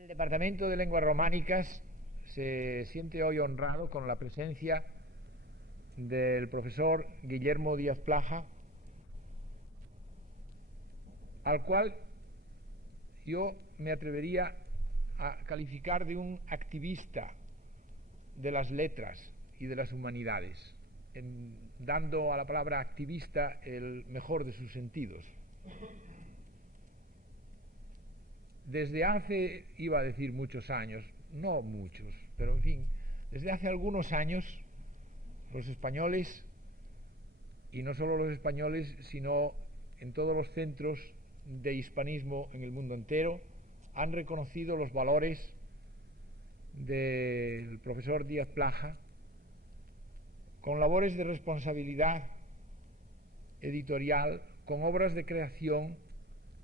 El Departamento de Lenguas Románicas se siente hoy honrado con la presencia del profesor Guillermo Díaz Plaja, al cual yo me atrevería a calificar de un activista de las letras y de las humanidades, dando a la palabra activista el mejor de sus sentidos. Desde hace, iba a decir muchos años, no muchos, pero en fin, desde hace algunos años los españoles, y no solo los españoles, sino en todos los centros de hispanismo en el mundo entero, han reconocido los valores del profesor Díaz Plaja con labores de responsabilidad editorial, con obras de creación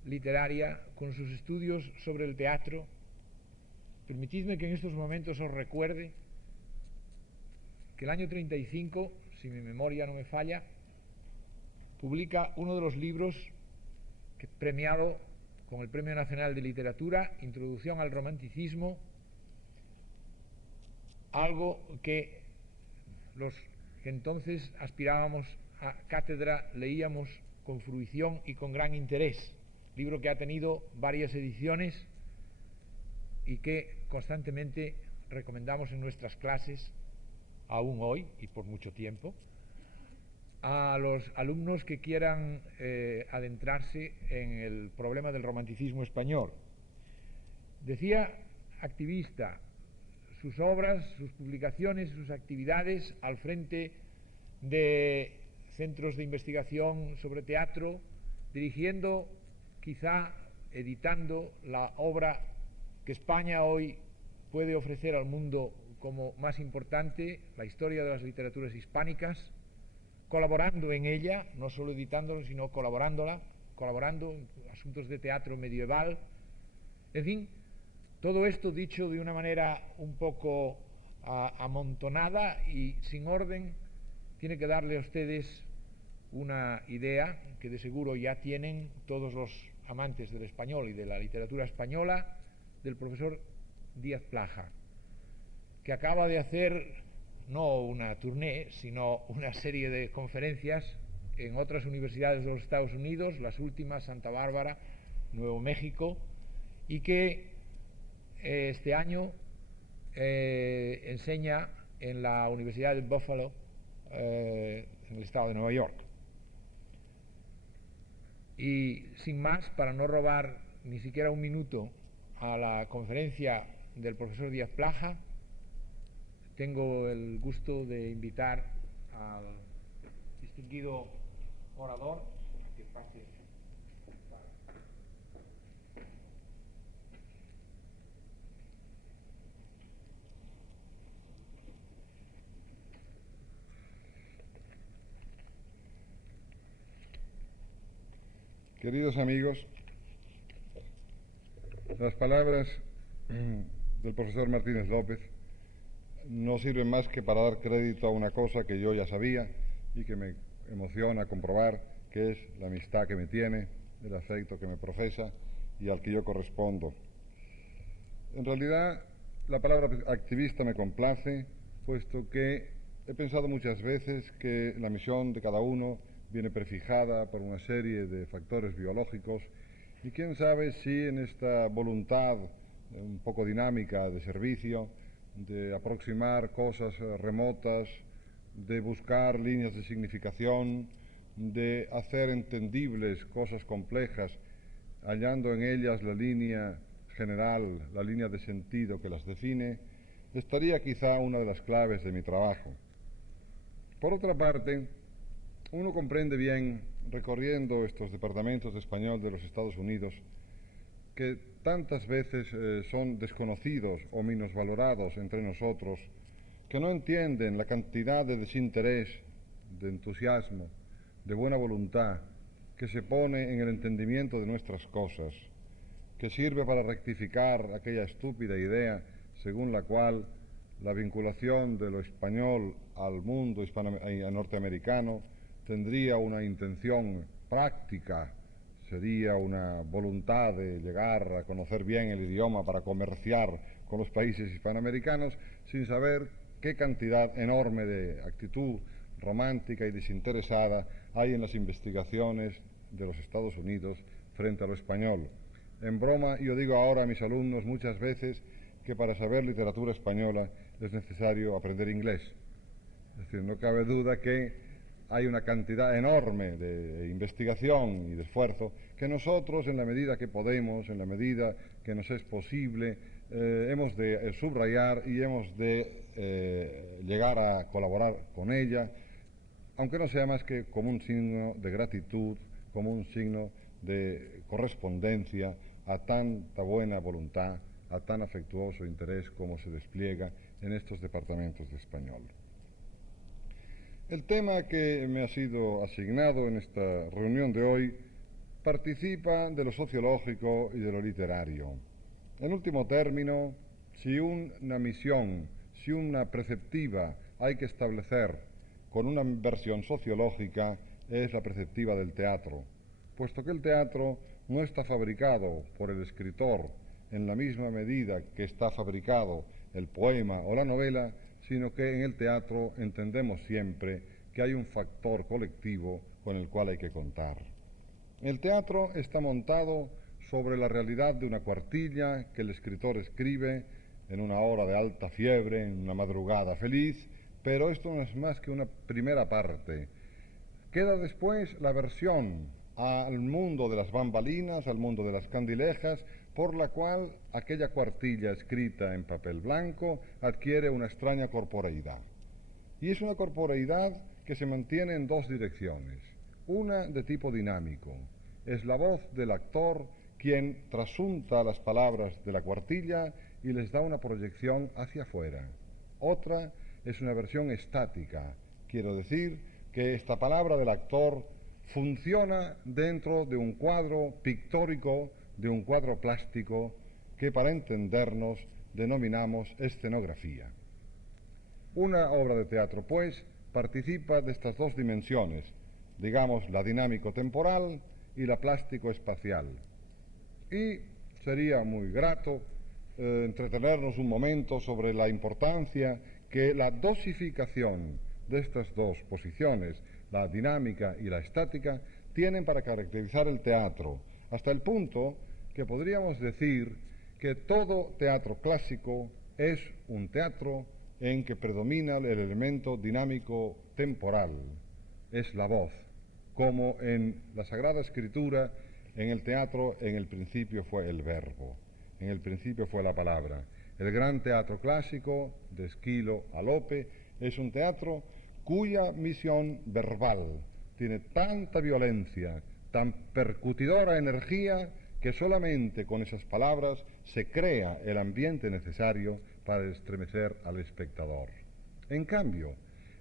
literaria, con sus estudios sobre el teatro. Permitidme que en estos momentos os recuerde que el año 35, si mi memoria no me falla, publica uno de los libros premiado con el Premio Nacional de Literatura, Introducción al Romanticismo, algo que los que entonces aspirábamos a cátedra leíamos con fruición y con gran interés, libro que ha tenido varias ediciones y que constantemente recomendamos en nuestras clases, aún hoy y por mucho tiempo, a los alumnos que quieran adentrarse en el problema del romanticismo español. Decía activista, sus obras, sus publicaciones, sus actividades al frente de centros de investigación sobre teatro, dirigiendo, quizá editando la obra que España hoy puede ofrecer al mundo como más importante, la historia de las literaturas hispánicas, colaborando en ella, no solo editándola, sino colaborando en asuntos de teatro medieval. En fin, todo esto dicho de una manera un poco amontonada y sin orden, tiene que darle a ustedes una idea que de seguro ya tienen todos los amantes del español y de la literatura española, del profesor Díaz Plaja, que acaba de hacer no una tournée, sino una serie de conferencias en otras universidades de los Estados Unidos, las últimas, Santa Bárbara, Nuevo México, y que este año enseña en la Universidad de Buffalo, en el estado de Nueva York. Y sin más, para no robar ni siquiera un minuto a la conferencia del profesor Díaz Plaja, tengo el gusto de invitar al distinguido orador a que pase. Queridos amigos, las palabras del profesor Martínez López no sirven más que para dar crédito a una cosa que yo ya sabía y que me emociona comprobar, que es la amistad que me tiene, el afecto que me profesa y al que yo correspondo. En realidad, la palabra activista me complace, puesto que he pensado muchas veces que la misión de cada uno viene prefijada por una serie de factores biológicos y quién sabe si en esta voluntad un poco dinámica de servicio, de aproximar cosas remotas, de buscar líneas de significación, de hacer entendibles cosas complejas, hallando en ellas la línea general, la línea de sentido que las define, estaría quizá una de las claves de mi trabajo. Por otra parte, uno comprende bien, recorriendo estos departamentos de español de los Estados Unidos, que tantas veces son desconocidos o minusvalorados entre nosotros, que no entienden la cantidad de desinterés, de entusiasmo, de buena voluntad que se pone en el entendimiento de nuestras cosas, que sirve para rectificar aquella estúpida idea según la cual la vinculación de lo español al mundo norteamericano tendría una intención práctica, sería una voluntad de llegar a conocer bien el idioma para comerciar con los países hispanoamericanos, sin saber qué cantidad enorme de actitud romántica y desinteresada hay en las investigaciones de los Estados Unidos frente a lo español. En broma, yo digo ahora a mis alumnos muchas veces que para saber literatura española es necesario aprender inglés. Es decir, no cabe duda que hay una cantidad enorme de investigación y de esfuerzo que nosotros, en la medida que podemos, en la medida que nos es posible, hemos de subrayar y hemos de llegar a colaborar con ella, aunque no sea más que como un signo de gratitud, como un signo de correspondencia a tanta buena voluntad, a tan afectuoso interés como se despliega en estos departamentos de español. El tema que me ha sido asignado en esta reunión de hoy participa de lo sociológico y de lo literario. En último término, si una misión, si una preceptiva hay que establecer con una versión sociológica, es la preceptiva del teatro, puesto que el teatro no está fabricado por el escritor en la misma medida que está fabricado el poema o la novela, sino que en el teatro entendemos siempre que hay un factor colectivo con el cual hay que contar. El teatro está montado sobre la realidad de una cuartilla que el escritor escribe en una hora de alta fiebre, en una madrugada feliz, pero esto no es más que una primera parte. Queda después la versión al mundo de las bambalinas, al mundo de las candilejas, por la cual aquella cuartilla escrita en papel blanco adquiere una extraña corporeidad. Y es una corporeidad que se mantiene en dos direcciones. Una de tipo dinámico. Es la voz del actor quien trasunta las palabras de la cuartilla y les da una proyección hacia afuera. Otra es una versión estática. Quiero decir que esta palabra del actor funciona dentro de un cuadro pictórico, de un cuadro plástico, que para entendernos denominamos escenografía. Una obra de teatro, pues, participa de estas dos dimensiones, digamos la dinámico-temporal y la plástico-espacial. Y sería muy grato entretenernos un momento sobre la importancia que la dosificación de estas dos posiciones, la dinámica y la estática, tienen para caracterizar el teatro, hasta el punto que podríamos decir que todo teatro clásico es un teatro en que predomina el elemento dinámico temporal, es la voz, como en la Sagrada Escritura, en el teatro en el principio fue el verbo, en el principio fue la palabra. El gran teatro clásico, de Esquilo a Lope, es un teatro cuya misión verbal tiene tanta violencia, tan percutidora energía, que solamente con esas palabras se crea el ambiente necesario para estremecer al espectador. En cambio,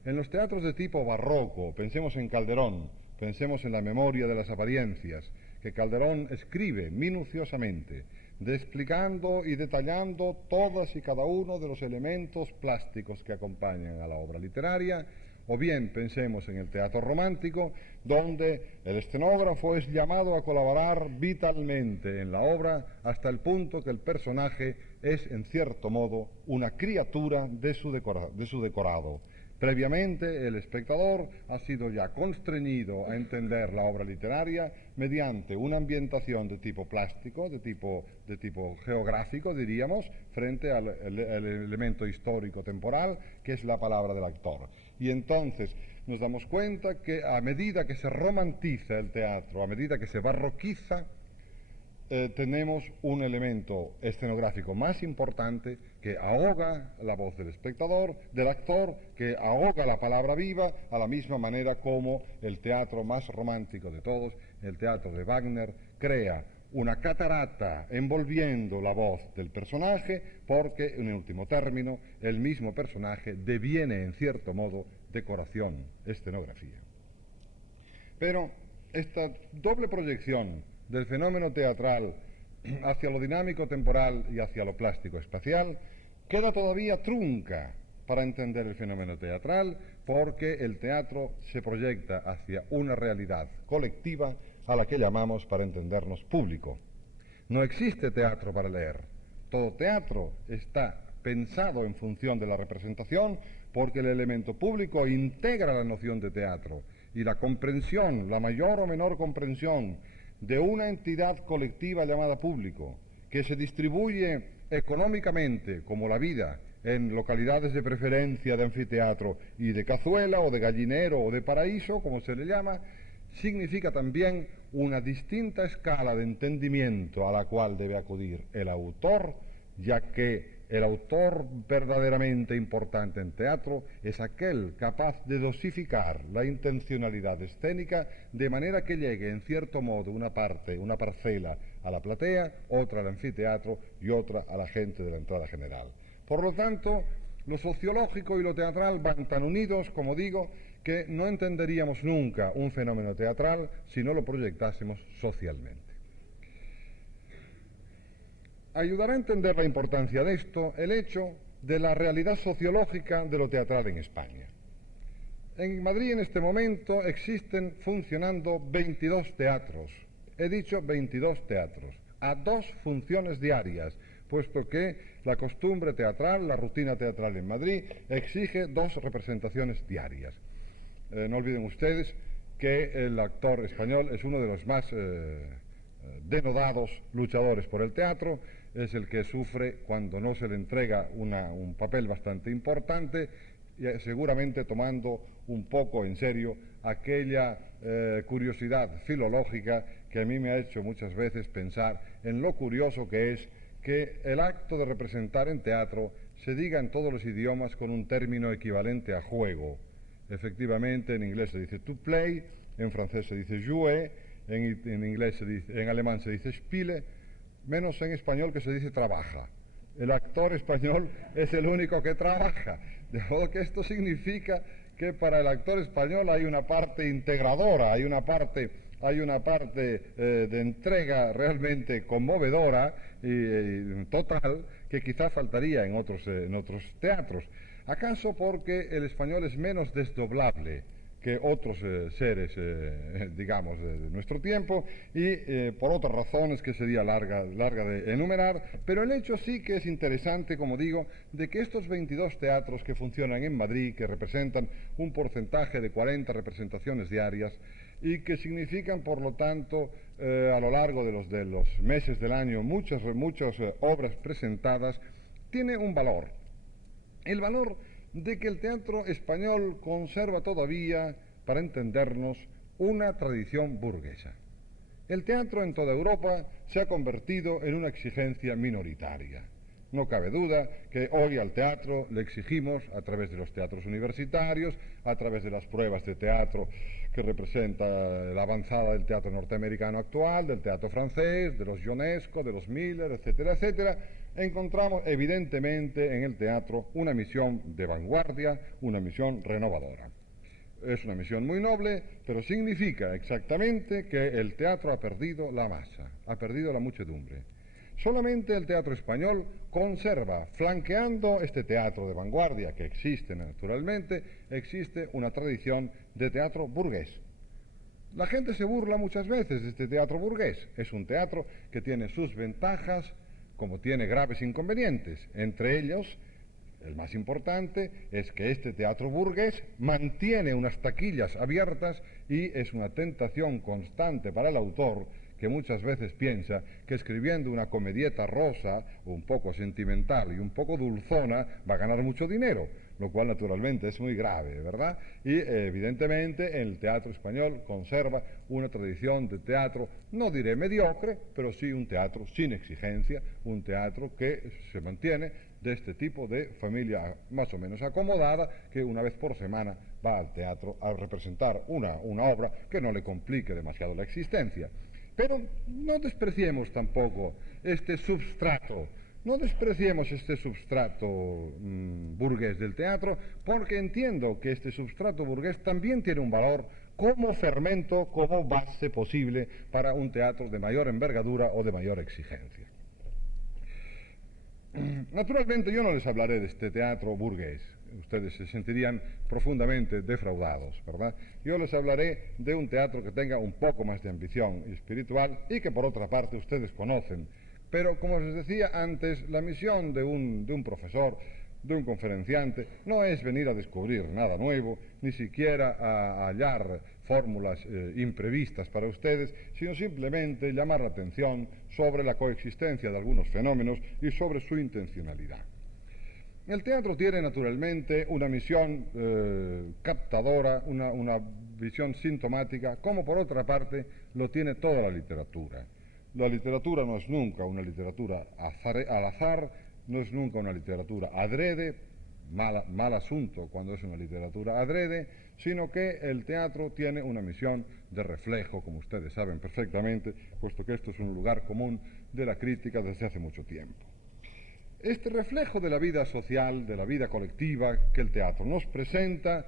en los teatros de tipo barroco, pensemos en Calderón, pensemos en la memoria de las apariencias, que Calderón escribe minuciosamente, explicando y detallando todas y cada uno de los elementos plásticos que acompañan a la obra literaria, o bien pensemos en el teatro romántico, donde el escenógrafo es llamado a colaborar vitalmente en la obra hasta el punto que el personaje es, en cierto modo, una criatura de su decorado. Previamente, el espectador ha sido ya constreñido a entender la obra literaria mediante una ambientación de tipo plástico, de tipo geográfico, diríamos, frente al elemento histórico temporal, que es la palabra del actor. Y entonces nos damos cuenta que a medida que se romantiza el teatro, a medida que se barroquiza, tenemos un elemento escenográfico más importante que ahoga la voz del espectador, del actor, que ahoga la palabra viva, a la misma manera como el teatro más romántico de todos, el teatro de Wagner, crea una catarata envolviendo la voz del personaje, porque, en último término, el mismo personaje deviene, en cierto modo, decoración, escenografía. Pero esta doble proyección del fenómeno teatral hacia lo dinámico temporal y hacia lo plástico espacial queda todavía trunca para entender el fenómeno teatral, porque el teatro se proyecta hacia una realidad colectiva a la que llamamos, para entendernos, público. No existe teatro para leer. Todo teatro está pensado en función de la representación, porque el elemento público integra la noción de teatro, y la comprensión, la mayor o menor comprensión de una entidad colectiva llamada público, que se distribuye económicamente, como la vida, en localidades de preferencia de anfiteatro y de cazuela o de gallinero o de paraíso, como se le llama, significa también una distinta escala de entendimiento a la cual debe acudir el autor, ya que el autor verdaderamente importante en teatro es aquel capaz de dosificar la intencionalidad escénica de manera que llegue en cierto modo una parte, una parcela a la platea, otra al anfiteatro y otra a la gente de la entrada general. Por lo tanto, lo sociológico y lo teatral van tan unidos, como digo, que no entenderíamos nunca un fenómeno teatral si no lo proyectásemos socialmente. Ayudará a entender la importancia de esto el hecho de la realidad sociológica de lo teatral en España. En Madrid en este momento existen funcionando 22 teatros. He dicho 22 teatros, a 2 funciones diarias, puesto que la costumbre teatral, la rutina teatral en Madrid, exige 2 representaciones diarias. No olviden ustedes que el actor español es uno de los más denodados luchadores por el teatro, es el que sufre cuando no se le entrega un papel bastante importante, y seguramente tomando un poco en serio aquella curiosidad filológica que a mí me ha hecho muchas veces pensar en lo curioso que es que el acto de representar en teatro se diga en todos los idiomas con un término equivalente a juego. Efectivamente, en inglés se dice to play, en francés se dice jouer, en alemán se dice spiele, menos en español, que se dice trabaja. El actor español es el único que trabaja, de modo que esto significa que para el actor español hay una parte integradora, hay una parte de entrega realmente conmovedora y total, que quizá faltaría en otros teatros. ¿Acaso porque el español es menos desdoblable que otros seres, digamos, de nuestro tiempo, y por otras razones que sería larga de enumerar, pero el hecho sí que es interesante, como digo, de que estos 22 teatros que funcionan en Madrid, que representan un porcentaje de 40 representaciones diarias, y que significan, por lo tanto, a lo largo de los meses del año, muchas obras presentadas, tiene un valor. El valor de que el teatro español conserva todavía, para entendernos, una tradición burguesa. El teatro en toda Europa se ha convertido en una exigencia minoritaria. No cabe duda que hoy al teatro le exigimos, a través de los teatros universitarios, a través de las pruebas de teatro que representa la avanzada del teatro norteamericano actual, del teatro francés, de los Ionesco, de los Miller, etcétera, etcétera, encontramos evidentemente en el teatro una misión de vanguardia, una misión renovadora. Es una misión muy noble, pero significa exactamente que el teatro ha perdido la masa, ha perdido la muchedumbre. Solamente el teatro español conserva, flanqueando este teatro de vanguardia que existe naturalmente, existe una tradición de teatro burgués. La gente se burla muchas veces de este teatro burgués. Es un teatro que tiene sus ventajas, como tiene graves inconvenientes. Entre ellos, el más importante es que este teatro burgués mantiene unas taquillas abiertas y es una tentación constante para el autor, que muchas veces piensa que escribiendo una comedieta rosa, un poco sentimental y un poco dulzona, va a ganar mucho dinero, lo cual naturalmente es muy grave, ¿verdad? Y evidentemente el teatro español conserva una tradición de teatro, no diré mediocre, pero sí un teatro sin exigencia, un teatro que se mantiene de este tipo de familia más o menos acomodada, que una vez por semana va al teatro a representar una obra que no le complique demasiado la existencia. Pero no despreciemos tampoco este substrato, no despreciemos este substrato burgués del teatro, porque entiendo que este substrato burgués también tiene un valor como fermento, como base posible para un teatro de mayor envergadura o de mayor exigencia. Naturalmente yo no les hablaré de este teatro burgués, ustedes se sentirían profundamente defraudados, ¿verdad? Yo les hablaré de un teatro que tenga un poco más de ambición espiritual y que por otra parte ustedes conocen. Pero como les decía antes, la misión de un profesor, de un conferenciante, no es venir a descubrir nada nuevo, ni siquiera a hallar fórmulas imprevistas para ustedes, sino simplemente llamar la atención sobre la coexistencia de algunos fenómenos y sobre su intencionalidad. El teatro tiene naturalmente una misión captadora, una visión sintomática, como por otra parte lo tiene toda la literatura. La literatura no es nunca una literatura al azar, no es nunca una literatura adrede, mal asunto cuando es una literatura adrede, sino que el teatro tiene una misión de reflejo, como ustedes saben perfectamente, puesto que esto es un lugar común de la crítica desde hace mucho tiempo. Este reflejo de la vida social, de la vida colectiva que el teatro nos presenta,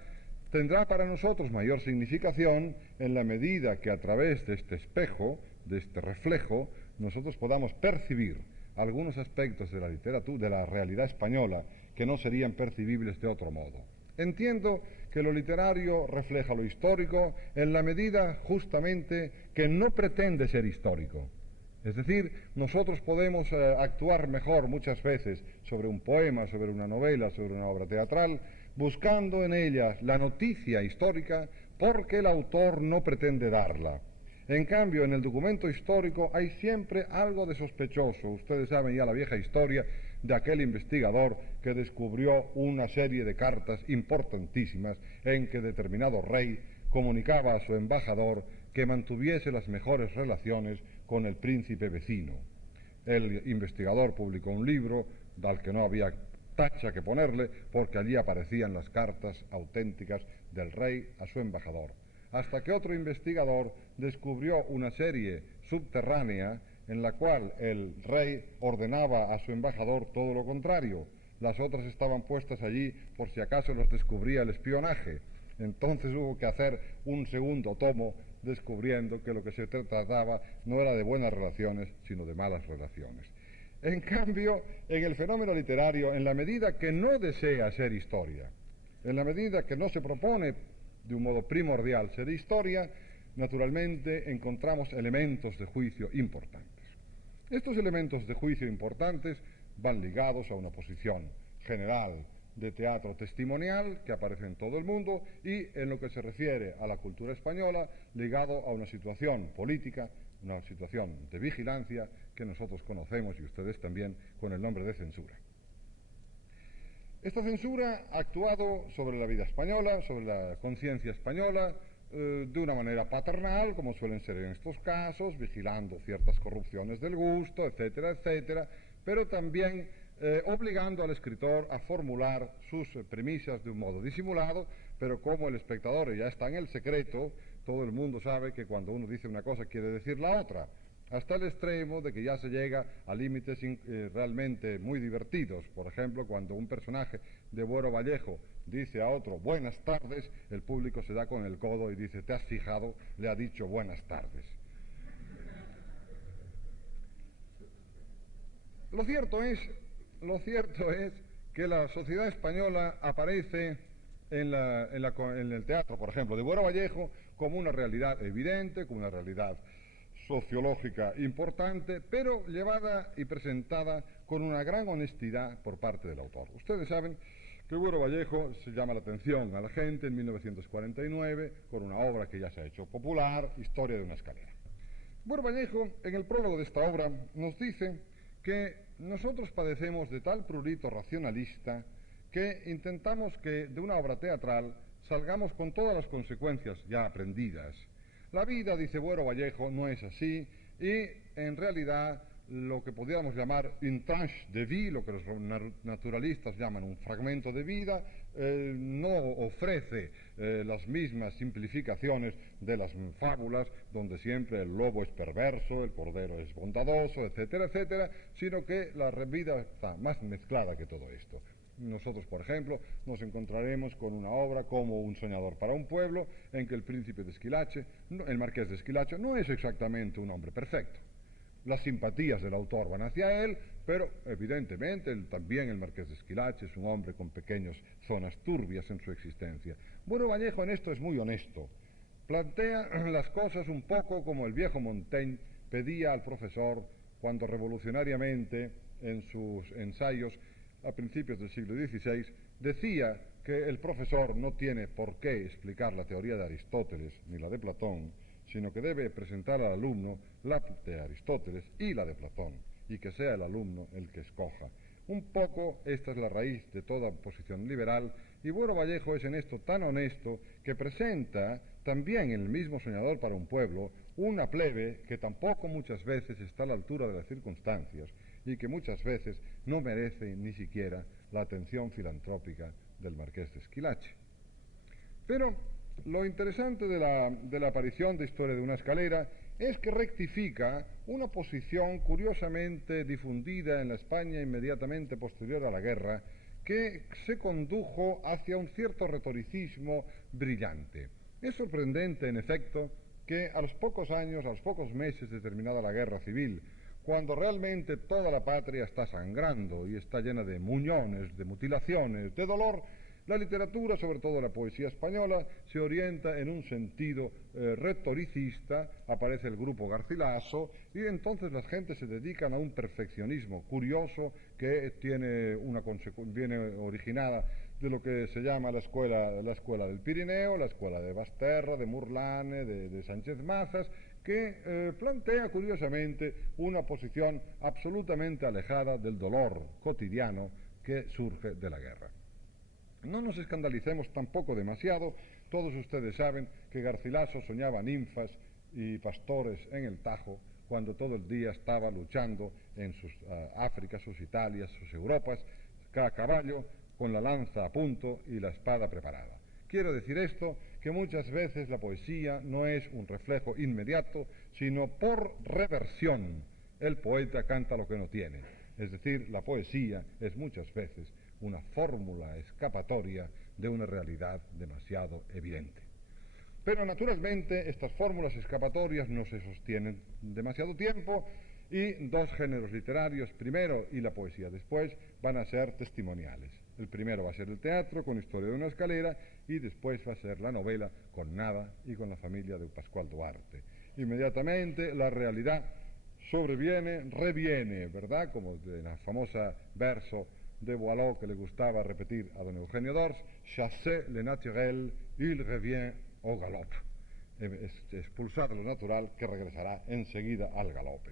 tendrá para nosotros mayor significación en la medida que a través de este espejo, de este reflejo, nosotros podamos percibir algunos aspectos de la literatura, de la realidad española, que no serían percibibles de otro modo. Entiendo que lo literario refleja lo histórico en la medida justamente que no pretende ser histórico. Es decir, nosotros podemos actuar mejor muchas veces sobre un poema, sobre una novela, sobre una obra teatral, buscando en ellas la noticia histórica porque el autor no pretende darla. En cambio, en el documento histórico hay siempre algo de sospechoso. Ustedes saben ya la vieja historia de aquel investigador que descubrió una serie de cartas importantísimas en que determinado rey comunicaba a su embajador que mantuviese las mejores relaciones con el príncipe vecino. El investigador publicó un libro al que no había tacha que ponerle porque allí aparecían las cartas auténticas del rey a su embajador. Hasta que otro investigador descubrió una serie subterránea en la cual el rey ordenaba a su embajador todo lo contrario. Las otras estaban puestas allí por si acaso los descubría el espionaje. Entonces hubo que hacer un segundo tomo descubriendo que lo que se trataba no era de buenas relaciones, sino de malas relaciones. En cambio, en el fenómeno literario, en la medida que no desea ser historia, en la medida que no se propone de un modo primordial ser historia, naturalmente encontramos elementos de juicio importantes. Estos elementos de juicio importantes van ligados a una posición general de teatro testimonial que aparece en todo el mundo y, en lo que se refiere a la cultura española, ligado a una situación política, una situación de vigilancia que nosotros conocemos y ustedes también con el nombre de censura. Esta censura ha actuado sobre la vida española, sobre la conciencia española, de una manera paternal, como suelen ser en estos casos, vigilando ciertas corrupciones del gusto, etcétera, etcétera, pero también obligando al escritor a formular sus premisas de un modo disimulado, pero como el espectador ya está en el secreto, todo el mundo sabe que cuando uno dice una cosa quiere decir la otra, hasta el extremo de que ya se llega a límites realmente muy divertidos. Por ejemplo, cuando un personaje de Buero Vallejo dice a otro buenas tardes, el público se da con el codo y dice, ¿te has fijado? Le ha dicho buenas tardes. Lo cierto es que la sociedad española aparece en el teatro, por ejemplo, de Buero Vallejo como una realidad evidente, como una realidad sociológica importante, pero llevada y presentada con una gran honestidad por parte del autor. Ustedes saben que Buero Vallejo se llama la atención a la gente en 1949 con una obra que ya se ha hecho popular, Historia de una escalera. Buero Vallejo, en el prólogo de esta obra, nos dice que nosotros padecemos de tal prurito racionalista que intentamos que de una obra teatral salgamos con todas las consecuencias ya aprendidas. La vida, dice Buero Vallejo, no es así y en realidad lo que podríamos llamar une tranche de vie, lo que los naturalistas llaman un fragmento de vida, no ofrece las mismas simplificaciones de las fábulas donde siempre el lobo es perverso, el cordero es bondadoso, etcétera, etcétera, sino que la vida está más mezclada que todo esto. Nosotros, por ejemplo, nos encontraremos con una obra como Un soñador para un pueblo, en que el príncipe de Esquilache, el marqués de Esquilache, no es exactamente un hombre perfecto. Las simpatías del autor van hacia él, pero evidentemente también el marqués de Esquilache es un hombre con pequeñas zonas turbias en su existencia. Bueno, Vallejo en esto es muy honesto. Plantea las cosas un poco como el viejo Montaigne pedía al profesor cuando revolucionariamente en sus ensayos a principios del siglo XVI decía que el profesor no tiene por qué explicar la teoría de Aristóteles ni la de Platón, sino que debe presentar al alumno la de Aristóteles y la de Platón, y que sea el alumno el que escoja. Un poco esta es la raíz de toda posición liberal, y Buero Vallejo es en esto tan honesto que presenta también en el mismo Soñador para un pueblo una plebe que tampoco muchas veces está a la altura de las circunstancias y que muchas veces no merece ni siquiera la atención filantrópica del marqués de Esquilache. Pero lo interesante de la aparición de Historia de una escalera es que rectifica una posición curiosamente difundida en la España inmediatamente posterior a la guerra, que se condujo hacia un cierto retoricismo brillante. Es sorprendente, en efecto, que a los pocos años, a los pocos meses de terminada la guerra civil, cuando realmente toda la patria está sangrando y está llena de muñones, de mutilaciones, de dolor, la literatura, sobre todo la poesía española, se orienta en un sentido retoricista, aparece el grupo Garcilaso, y entonces las gentes se dedican a un perfeccionismo curioso que viene originada de lo que se llama la escuela del Pirineo, la escuela de Basterra, de Murlane, de Sánchez Mazas, que plantea curiosamente una posición absolutamente alejada del dolor cotidiano que surge de la guerra. No nos escandalicemos tampoco demasiado, todos ustedes saben que Garcilaso soñaba ninfas y pastores en el Tajo cuando todo el día estaba luchando en sus Áfricas, sus Italias, sus Europas, a caballo, con la lanza a punto y la espada preparada. Quiero decir esto, que muchas veces la poesía no es un reflejo inmediato, sino por reversión. El poeta canta lo que no tiene, es decir, la poesía es muchas veces una fórmula escapatoria de una realidad demasiado evidente. Pero naturalmente estas fórmulas escapatorias no se sostienen demasiado tiempo y dos géneros literarios, primero y la poesía después, van a ser testimoniales. El primero va a ser el teatro con Historia de una escalera y después va a ser la novela con Nada y con la familia de Pascual Duarte. Inmediatamente la realidad reviene, ¿verdad? Como en la famosa verso de Boileau que le gustaba repetir a don Eugenio d'Ors, chasser le naturel, il revient au galop. Expulsar lo natural que regresará enseguida al galope.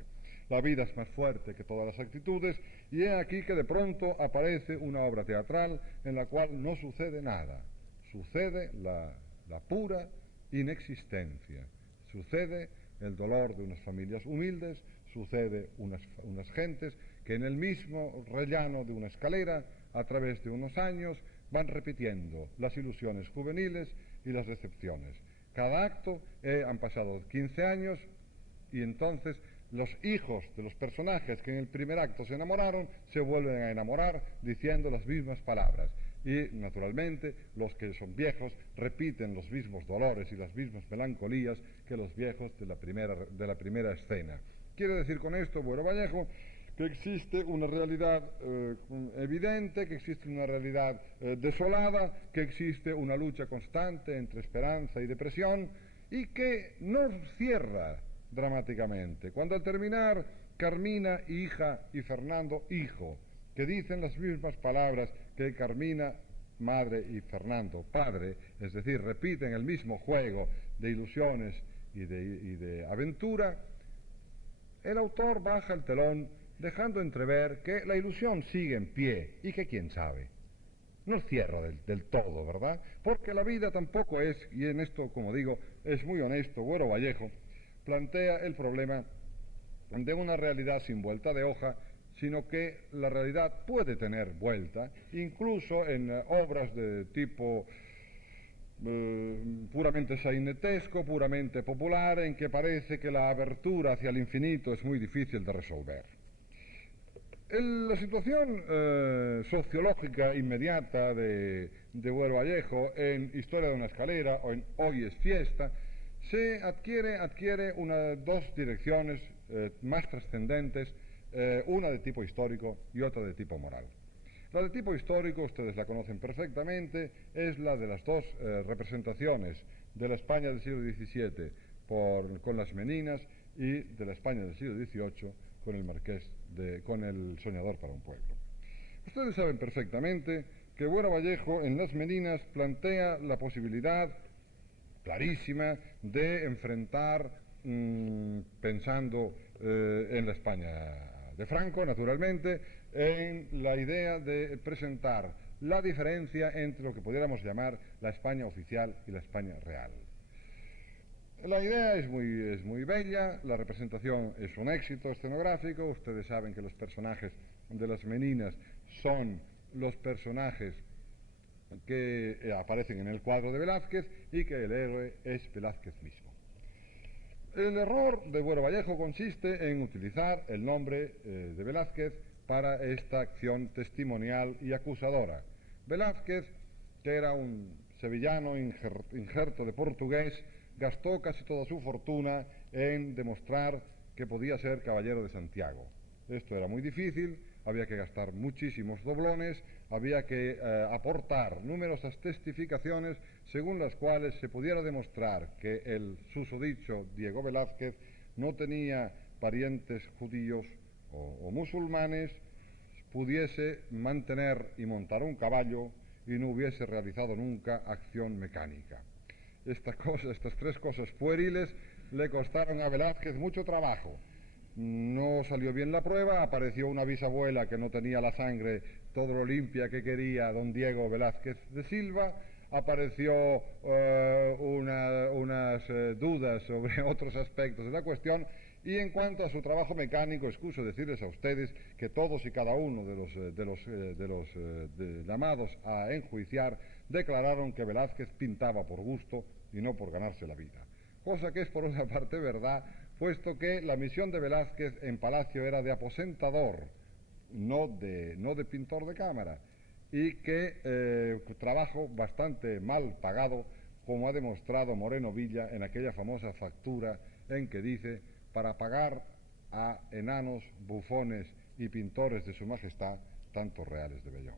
La vida es más fuerte que todas las actitudes y he aquí que de pronto aparece una obra teatral en la cual no sucede nada. Sucede la pura inexistencia. Sucede el dolor de unas familias humildes, sucede unas gentes que en el mismo rellano de una escalera, a través de unos años, van repitiendo las ilusiones juveniles y las decepciones. Cada acto han pasado 15 años y entonces los hijos de los personajes que en el primer acto se enamoraron se vuelven a enamorar diciendo las mismas palabras. Y, naturalmente, los que son viejos repiten los mismos dolores y las mismas melancolías que los viejos de la primera escena. Quiere decir con esto, Buero Vallejo, que existe una realidad evidente, que existe una realidad desolada, que existe una lucha constante entre esperanza y depresión, y que no cierra dramáticamente. Cuando al terminar Carmina, hija, y Fernando, hijo, que dicen las mismas palabras que Carmina, madre, y Fernando, padre, es decir, repiten el mismo juego de ilusiones y de aventura, el autor baja el telón dejando entrever que la ilusión sigue en pie y que quién sabe. No cierra del todo, ¿verdad? Porque la vida tampoco es, y en esto, como digo, es muy honesto, Buero Vallejo plantea el problema de una realidad sin vuelta de hoja, sino que la realidad puede tener vuelta, incluso en obras de tipo puramente sainetesco, puramente popular, en que parece que la abertura hacia el infinito es muy difícil de resolver. La situación sociológica inmediata de Buero Vallejo en Historia de una escalera o en Hoy es fiesta se adquiere dos direcciones más trascendentes una de tipo histórico y otra de tipo moral. La de tipo histórico, ustedes la conocen perfectamente, es la de las dos representaciones de la España del siglo XVII con las Meninas y de la España del siglo XVIII con el Soñador para un pueblo. Ustedes saben perfectamente que Buero Vallejo en las Meninas plantea la posibilidad clarísima de enfrentar, pensando en la España de Franco, naturalmente, en la idea de presentar la diferencia entre lo que pudiéramos llamar la España oficial y la España real. La idea es muy bella, la representación es un éxito escenográfico. Ustedes saben que los personajes de las Meninas son los personajes que aparecen en el cuadro de Velázquez y que el héroe es Velázquez mismo. El error de Buero Vallejo consiste en utilizar el nombre de Velázquez para esta acción testimonial y acusadora. Velázquez, que era un sevillano injerto de portugués, gastó casi toda su fortuna en demostrar que podía ser caballero de Santiago. Esto era muy difícil, había que gastar muchísimos doblones, había que aportar numerosas testificaciones según las cuales se pudiera demostrar que el susodicho Diego Velázquez no tenía parientes judíos o musulmanes, pudiese mantener y montar un caballo y no hubiese realizado nunca acción mecánica. Estas tres cosas pueriles le costaron a Velázquez mucho trabajo. No salió bien la prueba, apareció una bisabuela que no tenía la sangre todo lo limpia que quería don Diego Velázquez de Silva, apareció unas dudas sobre otros aspectos de la cuestión, y en cuanto a su trabajo mecánico, excuso decirles a ustedes que todos y cada uno de los llamados a enjuiciar declararon que Velázquez pintaba por gusto y no por ganarse la vida. Cosa que es por una parte verdad, puesto que la misión de Velázquez en Palacio era de aposentador, no de pintor de cámara, y que trabajo bastante mal pagado, como ha demostrado Moreno Villa en aquella famosa factura en que dice: para pagar a enanos, bufones y pintores de su majestad tantos reales de vellón.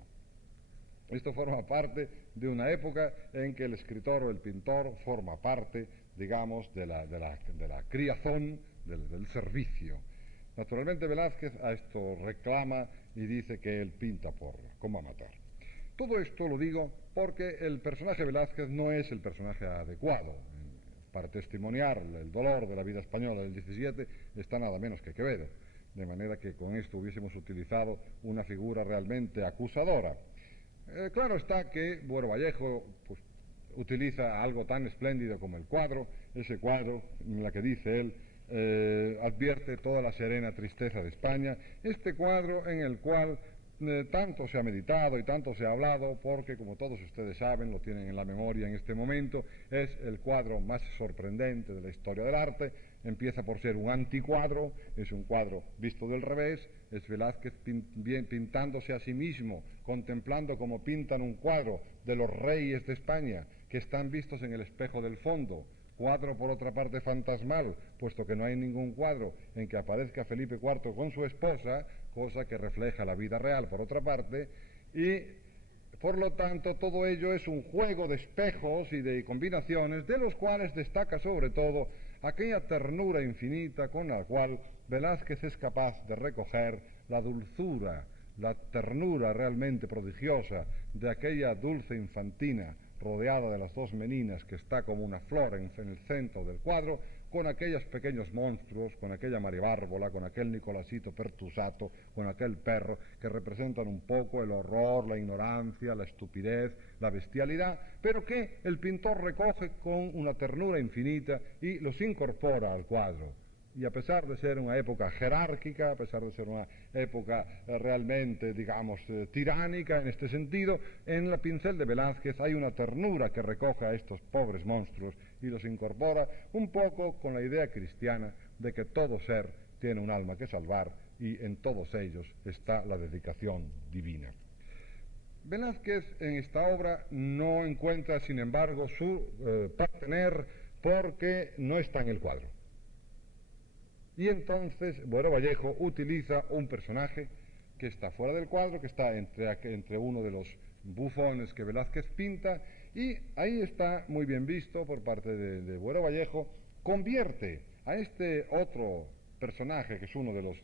Esto forma parte de una época en que el escritor o el pintor forma parte, digamos, de la criazón, del servicio. Naturalmente Velázquez a esto reclama y dice que él pinta como amateur. Todo esto lo digo porque el personaje Velázquez no es el personaje adecuado. Para testimoniar el dolor de la vida española del 17 está nada menos que Quevedo, de manera que con esto hubiésemos utilizado una figura realmente acusadora. Claro está que Buero Vallejo pues, utiliza algo tan espléndido como el cuadro, ese cuadro en la que dice él, advierte toda la serena tristeza de España, este cuadro en el cual tanto se ha meditado y tanto se ha hablado, porque como todos ustedes saben, lo tienen en la memoria en este momento, es el cuadro más sorprendente de la historia del arte. Empieza por ser un anticuadro, es un cuadro visto del revés, es Velázquez pintándose a sí mismo, contemplando como pintan un cuadro de los reyes de España, que están vistos en el espejo del fondo. Cuadro, por otra parte, fantasmal, puesto que no hay ningún cuadro en que aparezca Felipe IV con su esposa, cosa que refleja la vida real, por otra parte, y por lo tanto todo ello es un juego de espejos y de combinaciones, de los cuales destaca sobre todo aquella ternura infinita con la cual Velázquez es capaz de recoger la dulzura, la ternura realmente prodigiosa de aquella dulce infantina rodeada de las dos meninas, que está como una flor en el centro del cuadro, con aquellos pequeños monstruos, con aquella Maribárbola, con aquel Nicolasito Pertusato, con aquel perro, que representan un poco el horror, la ignorancia, la estupidez, la bestialidad, pero que el pintor recoge con una ternura infinita y los incorpora al cuadro. Y a pesar de ser una época jerárquica, a pesar de ser una época realmente, digamos, tiránica en este sentido, en la pincel de Velázquez hay una ternura que recoge a estos pobres monstruos y los incorpora un poco con la idea cristiana de que todo ser tiene un alma que salvar y en todos ellos está la dedicación divina. Velázquez en esta obra no encuentra, sin embargo, su partener porque no está en el cuadro. Y entonces Buero Vallejo utiliza un personaje que está fuera del cuadro, que está entre uno de los bufones que Velázquez pinta, y ahí está muy bien visto por parte de Buero Vallejo, convierte a este otro personaje, que es uno de los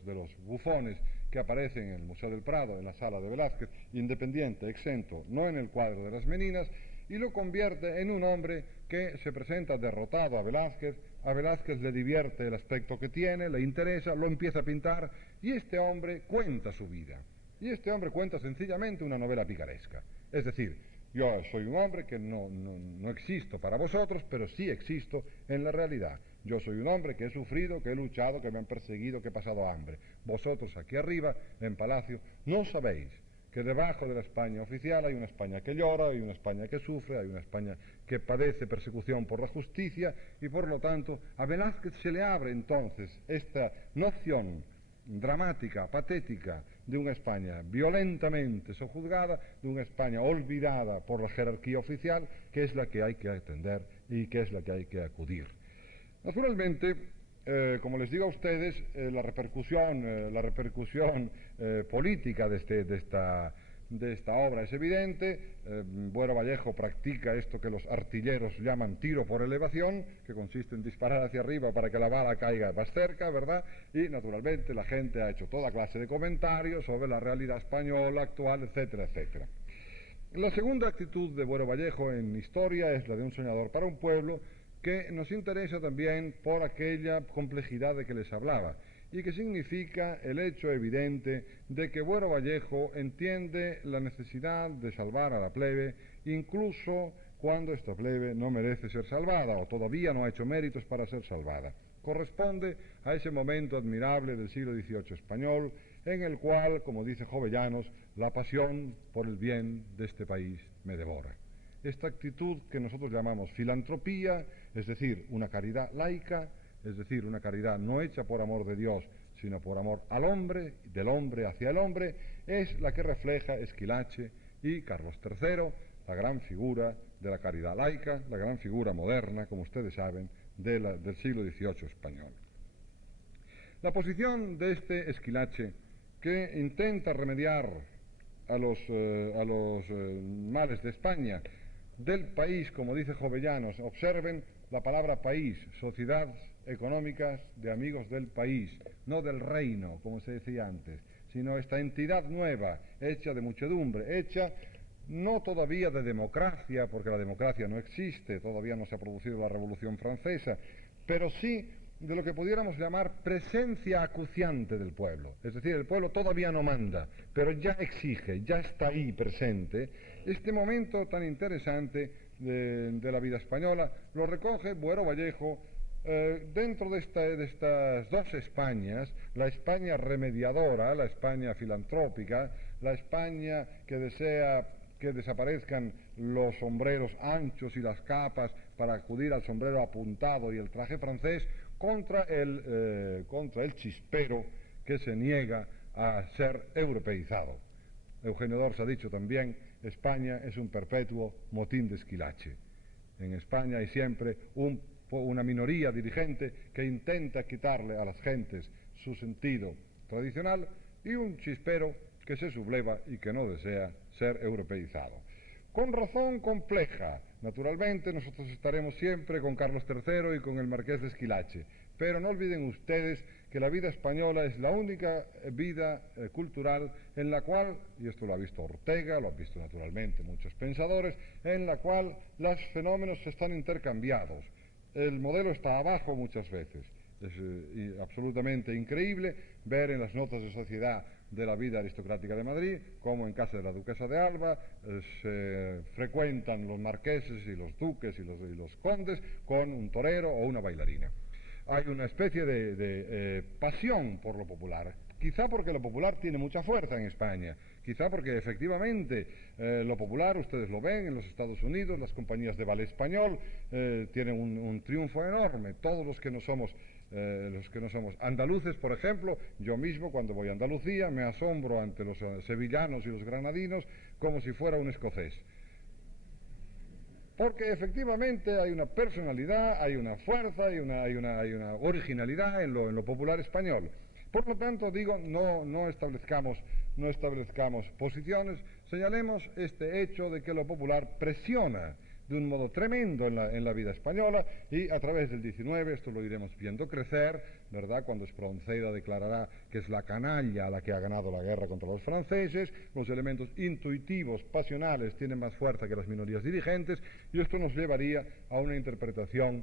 bufones que aparecen en el Museo del Prado, en la sala de Velázquez, independiente, exento, no en el cuadro de las Meninas, y lo convierte en un hombre que se presenta derrotado a Velázquez le divierte el aspecto que tiene, le interesa, lo empieza a pintar, y este hombre cuenta su vida. Y este hombre cuenta sencillamente una novela picaresca. Es decir, yo soy un hombre que no existo para vosotros, pero sí existo en la realidad. Yo soy un hombre que he sufrido, que he luchado, que me han perseguido, que he pasado hambre. Vosotros aquí arriba, en Palacio, no sabéis que debajo de la España oficial hay una España que llora, hay una España que sufre, hay una España que padece persecución por la justicia, y por lo tanto a Velázquez se le abre entonces esta noción dramática, patética, de una España violentamente sojuzgada, de una España olvidada por la jerarquía oficial, que es la que hay que atender y que es la que hay que acudir. Naturalmente, como les digo a ustedes, la repercusión política de esta obra es evidente. Buero Vallejo practica esto que los artilleros llaman tiro por elevación, que consiste en disparar hacia arriba para que la bala caiga más cerca, ¿verdad? Y naturalmente la gente ha hecho toda clase de comentarios sobre la realidad española actual, etcétera, etcétera. La segunda actitud de Buero Vallejo en historia es la de un soñador para un pueblo, que nos interesa también por aquella complejidad de que les hablaba, y que significa el hecho evidente de que Buero Vallejo entiende la necesidad de salvar a la plebe, incluso cuando esta plebe no merece ser salvada, o todavía no ha hecho méritos para ser salvada. Corresponde a ese momento admirable del siglo XVIII español, en el cual, como dice Jovellanos, la pasión por el bien de este país me devora. Esta actitud que nosotros llamamos filantropía, es decir, una caridad laica, es decir, una caridad no hecha por amor de Dios, sino por amor al hombre, del hombre hacia el hombre, es la que refleja Esquilache y Carlos III, la gran figura de la caridad laica, la gran figura moderna, como ustedes saben, del siglo XVIII español. La posición de este Esquilache, que intenta remediar a los males de España, del país, como dice Jovellanos, observen la palabra país, sociedades económicas de amigos del país, no del reino, como se decía antes, sino esta entidad nueva, hecha de muchedumbre, hecha no todavía de democracia, porque la democracia no existe, todavía no se ha producido la Revolución Francesa, pero sí de lo que pudiéramos llamar presencia acuciante del pueblo. Es decir, el pueblo todavía no manda, pero ya exige, ya está ahí presente. Este momento tan interesante de la vida española lo recoge Buero Vallejo dentro de estas dos Españas, la España remediadora, la España filantrópica, la España que desea que desaparezcan los sombreros anchos y las capas para acudir al sombrero apuntado y el traje francés, contra el chispero que se niega a ser europeizado. Eugenio d'Ors ha dicho también, España es un perpetuo motín de Esquilache. En España hay siempre una minoría dirigente que intenta quitarle a las gentes su sentido tradicional, y un chispero que se subleva y que no desea ser europeizado. Con razón compleja, naturalmente nosotros estaremos siempre con Carlos III y con el Marqués de Esquilache, pero no olviden ustedes que la vida española es la única vida cultural en la cual, y esto lo ha visto Ortega, lo han visto naturalmente muchos pensadores, en la cual los fenómenos están intercambiados. El modelo está abajo muchas veces. Es absolutamente increíble ver en las notas de sociedad de la vida aristocrática de Madrid como en casa de la duquesa de Alba se frecuentan los marqueses y los duques y los condes con un torero o una bailarina. Hay una especie de pasión por lo popular, quizá porque lo popular tiene mucha fuerza en España, quizá porque efectivamente lo popular, ustedes lo ven en los Estados Unidos, las compañías de ballet español tienen un triunfo enorme. Todos los que no somos andaluces, por ejemplo, yo mismo cuando voy a Andalucía me asombro ante los sevillanos y los granadinos como si fuera un escocés. porque efectivamente hay una personalidad, hay una fuerza, hay una originalidad en lo popular español. Por lo tanto, digo, no establezcamos posiciones, señalemos este hecho de que lo popular presiona de un modo tremendo en la vida española, y a través del XIX esto lo iremos viendo crecer, ¿verdad? Cuando Espronceda declarará que es la canalla la que ha ganado la guerra contra los franceses, los elementos intuitivos, pasionales, tienen más fuerza que las minorías dirigentes, y esto nos llevaría a una interpretación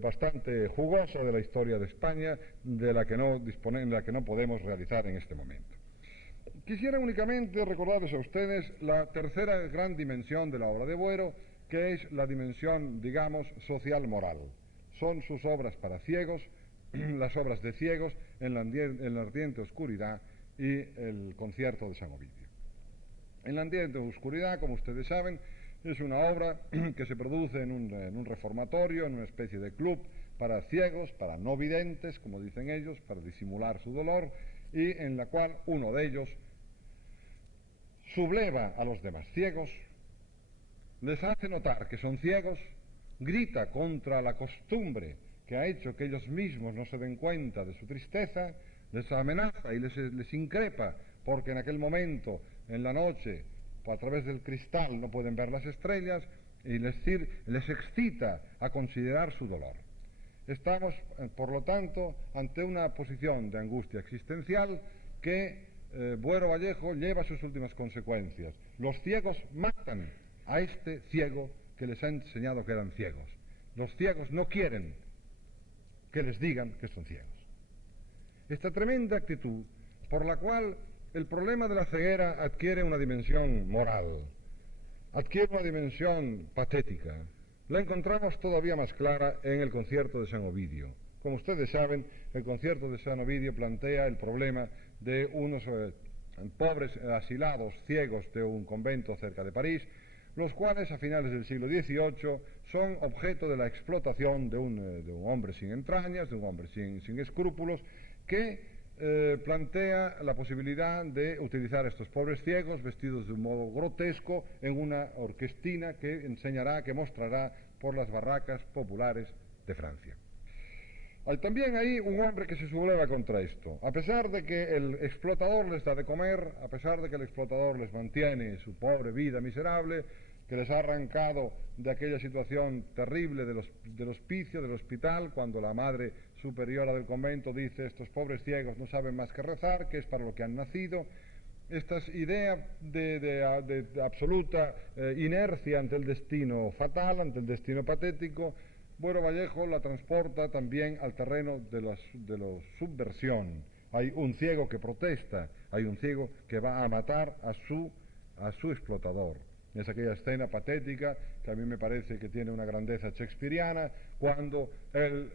bastante jugosa de la historia de España, de la que no podemos realizar en este momento. Quisiera únicamente recordarles a ustedes la tercera gran dimensión de la obra de Buero, que es la dimensión, digamos, social-moral. Son sus obras para ciegos, las obras de ciegos en la ardiente oscuridad y el concierto de San Ovidio. En la ardiente oscuridad, como ustedes saben, es una obra que se produce en un reformatorio, en una especie de club para ciegos, para no videntes, como dicen ellos, para disimular su dolor, y en la cual uno de ellos subleva a los demás ciegos, les hace notar que son ciegos, grita contra la costumbre que ha hecho que ellos mismos no se den cuenta de su tristeza, les amenaza y les increpa porque en aquel momento, en la noche, a través del cristal no pueden ver las estrellas, y les excita a considerar su dolor. Estamos, por lo tanto, ante una posición de angustia existencial que Buero Vallejo lleva a sus últimas consecuencias. Los ciegos matan a este ciego que les ha enseñado que eran ciegos. Los ciegos no quieren que les digan que son ciegos. Esta tremenda actitud, por la cual el problema de la ceguera adquiere una dimensión moral, adquiere una dimensión patética, la encontramos todavía más clara en el concierto de San Ovidio. Como ustedes saben, el concierto de San Ovidio plantea el problema de unos pobres asilados ciegos de un convento cerca de París, los cuales a finales del siglo XVIII son objeto de la explotación de un hombre sin entrañas, de un hombre sin escrúpulos, que plantea la posibilidad de utilizar a estos pobres ciegos vestidos de un modo grotesco en una orquestina que mostrará por las barracas populares de Francia. Hay también ahí un hombre que se subleva contra esto. A pesar de que el explotador les da de comer, a pesar de que el explotador les mantiene su pobre vida miserable, que les ha arrancado de aquella situación terrible del hospicio, del hospital, cuando la madre superiora del convento dice: estos pobres ciegos no saben más que rezar, que es para lo que han nacido. Esta idea de absoluta inercia ante el destino fatal, ante el destino patético, Buero Vallejo la transporta también al terreno de la subversión. Hay un ciego que protesta, hay un ciego que va a matar a su explotador. Es aquella escena patética que a mí me parece que tiene una grandeza shakespeariana, cuando el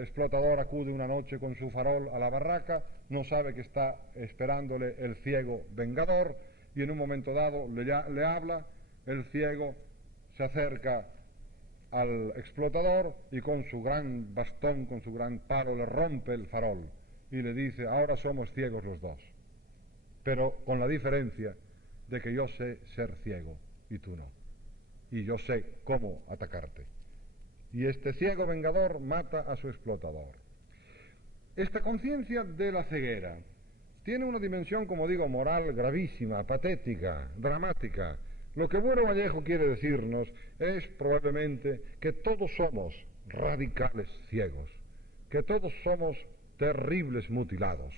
explotador acude una noche con su farol a la barraca, no sabe que está esperándole el ciego vengador, y en un momento dado le habla, el ciego se acerca al explotador y con su gran bastón, con su gran palo, le rompe el farol y le dice: ahora somos ciegos los dos, pero con la diferencia de que yo sé ser ciego y tú no, y yo sé cómo atacarte. Y este ciego vengador mata a su explotador. Esta conciencia de la ceguera tiene una dimensión, como digo, moral gravísima, patética, dramática. Lo que Buero Vallejo quiere decirnos es probablemente que todos somos radicales ciegos, que todos somos terribles mutilados,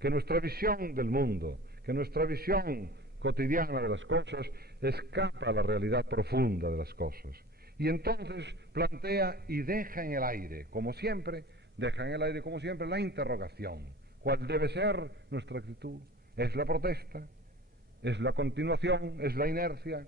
que nuestra visión del mundo, que nuestra visión cotidiana de las cosas escapa a la realidad profunda de las cosas. Y entonces plantea y deja en el aire, como siempre, la interrogación. ¿Cuál debe ser nuestra actitud? ¿Es la protesta? ¿Es la continuación? ¿Es la inercia?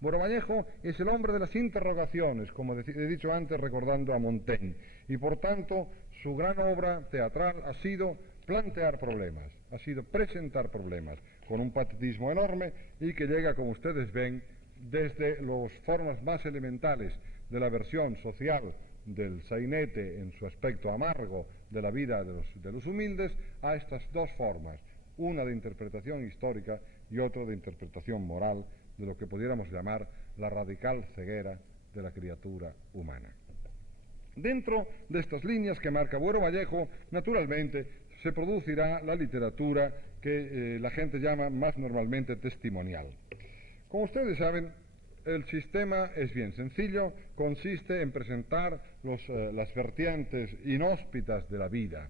Buero Vallejo es el hombre de las interrogaciones, como he dicho antes, recordando a Montaigne, y por tanto su gran obra teatral ha sido plantear problemas, ha sido presentar problemas, con un patetismo enorme, y que llega, como ustedes ven, desde las formas más elementales de la versión social del sainete en su aspecto amargo de la vida de los humildes, a estas dos formas, una de interpretación histórica y otra de interpretación moral de lo que pudiéramos llamar la radical ceguera de la criatura humana. Dentro de estas líneas que marca Buero Vallejo, naturalmente, se producirá la literatura que la gente llama más normalmente testimonial. Como ustedes saben, el sistema es bien sencillo, consiste en presentar las vertientes inhóspitas de la vida.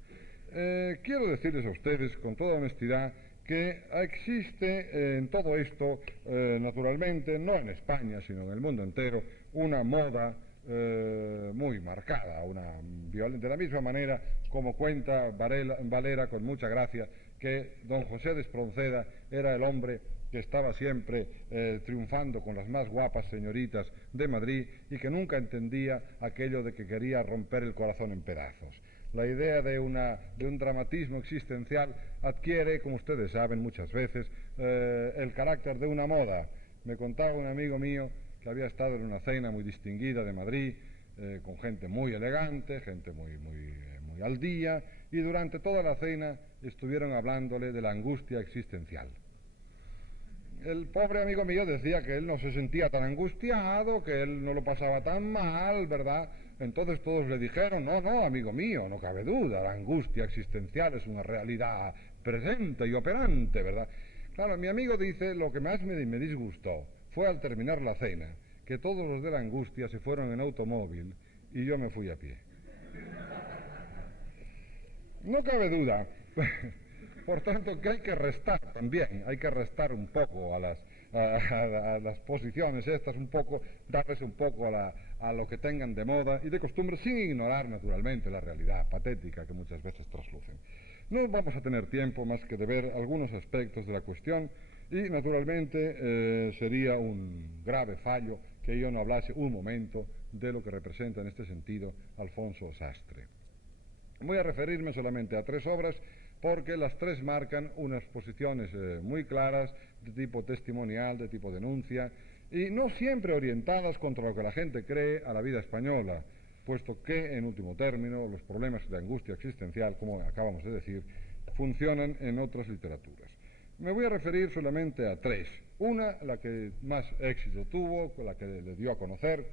Quiero decirles a ustedes con toda honestidad que existe en todo esto, naturalmente, no en España, sino en el mundo entero, una moda muy marcada, de la misma manera como cuenta Valera con mucha gracia que don José de Espronceda era el hombre que estaba siempre triunfando con las más guapas señoritas de Madrid y que nunca entendía aquello de que quería romper el corazón en pedazos. La idea de un dramatismo existencial adquiere, como ustedes saben muchas veces, el carácter de una moda. Me contaba un amigo mío que había estado en una cena muy distinguida de Madrid, con gente muy elegante, gente muy al día, y durante toda la cena estuvieron hablándole de la angustia existencial. El pobre amigo mío decía que él no se sentía tan angustiado, que él no lo pasaba tan mal, ¿verdad? Entonces todos le dijeron, no, amigo mío, no cabe duda, la angustia existencial es una realidad presente y operante, ¿verdad? Claro, mi amigo dice, lo que más me disgustó fue al terminar la cena, que todos los de la angustia se fueron en automóvil y yo me fui a pie. No cabe duda, por tanto, que hay que restar también, hay que restar un poco a las posiciones estas, un poco, darles un poco a lo que tengan de moda y de costumbre, sin ignorar naturalmente la realidad patética que muchas veces traslucen. No vamos a tener tiempo más que de ver algunos aspectos de la cuestión y naturalmente sería un grave fallo que yo no hablase un momento de lo que representa en este sentido Alfonso Sastre. Voy a referirme solamente a 3 obras porque las 3 marcan unas posiciones muy claras de tipo testimonial, de tipo denuncia y no siempre orientadas contra lo que la gente cree a la vida española, puesto que, en último término, los problemas de angustia existencial, como acabamos de decir, funcionan en otras literaturas. Me voy a referir solamente a 3. Una, la que más éxito tuvo, la que le dio a conocer,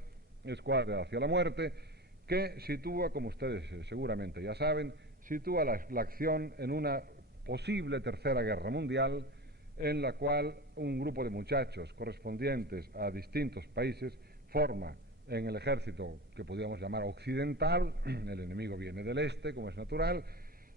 Escuadra hacia la muerte, que sitúa, como ustedes seguramente ya saben, sitúa la acción en una posible tercera guerra mundial, en la cual un grupo de muchachos correspondientes a distintos países forma en el ejército que podríamos llamar occidental, el enemigo viene del este, como es natural,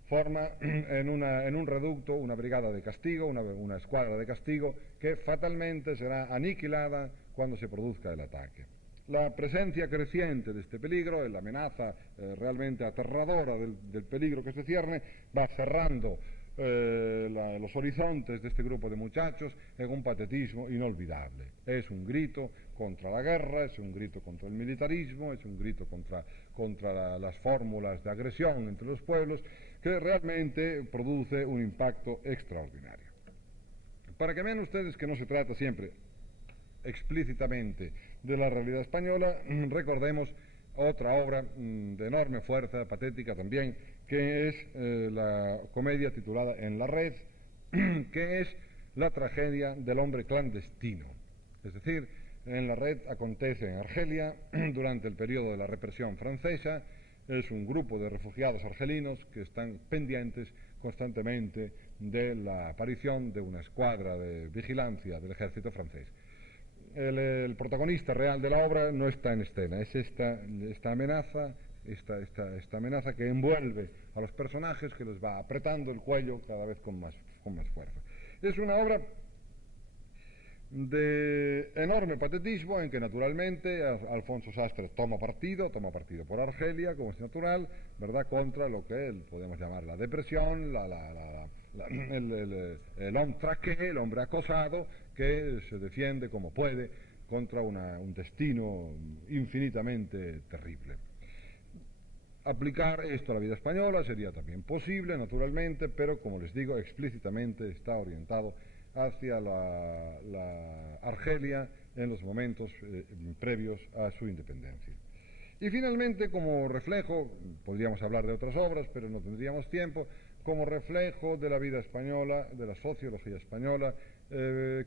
forma en un reducto una brigada de castigo, una escuadra de castigo, que fatalmente será aniquilada cuando se produzca el ataque. La presencia creciente de este peligro, la amenaza realmente aterradora del peligro que se cierne, va cerrando los horizontes de este grupo de muchachos en un patetismo inolvidable. Es un grito contra la guerra, es un grito contra el militarismo, es un grito contra las fórmulas de agresión entre los pueblos, que realmente produce un impacto extraordinario. Para que vean ustedes que no se trata siempre explícitamente de la realidad española, recordemos otra obra de enorme fuerza, patética también, que es la comedia titulada En la red, que es la tragedia del hombre clandestino. Es decir, En la red acontece en Argelia durante el periodo de la represión francesa. Es un grupo de refugiados argelinos que están pendientes constantemente de la aparición de una escuadra de vigilancia del ejército francés. El protagonista real de la obra no está en escena, es esta amenaza, esta amenaza que envuelve a los personajes, que les va apretando el cuello cada vez con más fuerza. Es una obra de enorme patetismo en que naturalmente Alfonso Sastre toma partido por Argelia, como es natural, ¿verdad?, contra lo que podemos llamar la depresión, el homme traqué, el hombre acosado, que se defiende como puede contra un destino infinitamente terrible. Aplicar esto a la vida española sería también posible, naturalmente, pero como les digo, explícitamente está orientado hacia la Argelia en los momentos previos a su independencia. Y finalmente, como reflejo, podríamos hablar de otras obras, pero no tendríamos tiempo, como reflejo de la vida española, de la sociología española,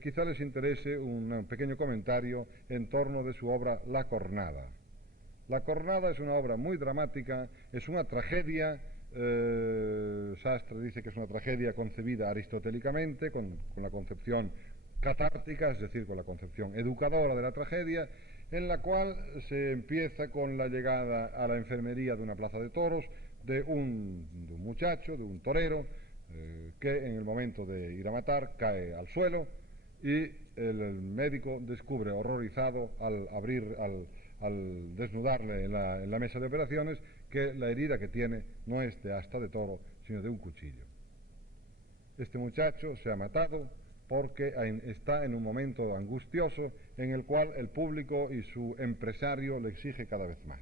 quizá les interese un pequeño comentario en torno de su obra La Cornada. La Cornada es una obra muy dramática, es una tragedia. Sastre dice que es una tragedia concebida aristotélicamente, con la concepción catártica, es decir, con la concepción educadora de la tragedia, en la cual se empieza con la llegada a la enfermería de una plaza de toros de un muchacho, de un torero, que en el momento de ir a matar cae al suelo y el médico descubre horrorizado al desnudarle en la mesa de operaciones que la herida que tiene no es de asta de toro, sino de un cuchillo. Este muchacho se ha matado porque está en un momento angustioso en el cual el público y su empresario le exige cada vez más.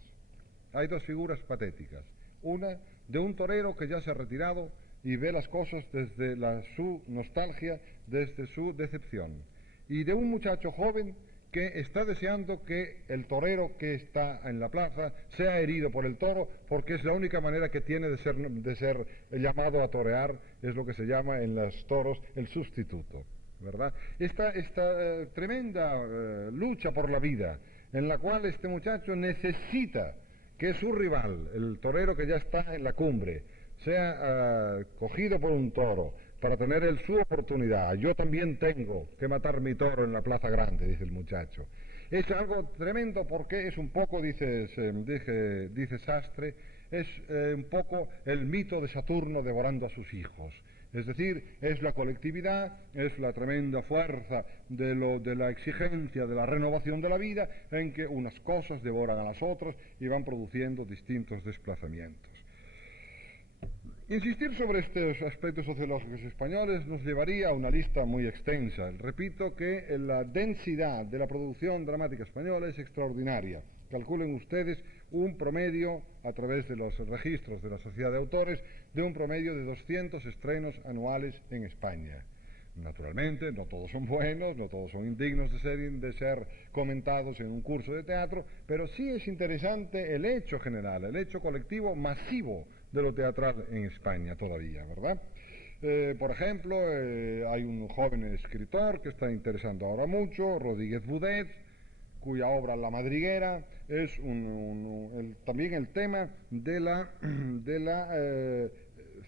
Hay dos figuras patéticas. Una de un torero que ya se ha retirado y ve las cosas desde su nostalgia, desde su decepción. Y de un muchacho joven que está deseando que el torero que está en la plaza sea herido por el toro, porque es la única manera que tiene de ser llamado a torear, es lo que se llama en los toros el sustituto, ¿verdad? Esta tremenda lucha por la vida, en la cual este muchacho necesita que su rival, el torero que ya está en la cumbre, sea cogido por un toro, para tener su oportunidad. Yo también tengo que matar mi toro en la plaza grande, dice el muchacho. Es algo tremendo porque es un poco, dice Sastre, es un poco el mito de Saturno devorando a sus hijos. Es decir, es la colectividad, es la tremenda fuerza de la exigencia, de la renovación de la vida, en que unas cosas devoran a las otras y van produciendo distintos desplazamientos. Insistir sobre estos aspectos sociológicos españoles nos llevaría a una lista muy extensa. Repito que la densidad de la producción dramática española es extraordinaria. Calculen ustedes un promedio, a través de los registros de la Sociedad de Autores, de un promedio de 200 estrenos anuales en España. Naturalmente, no todos son buenos, no todos son indignos de ser comentados en un curso de teatro, pero sí es interesante el hecho general, el hecho colectivo masivo de lo teatral en España todavía, ¿verdad? Por ejemplo, hay un joven escritor que está interesando ahora mucho, Rodríguez Budet, cuya obra La Madriguera es también el tema de la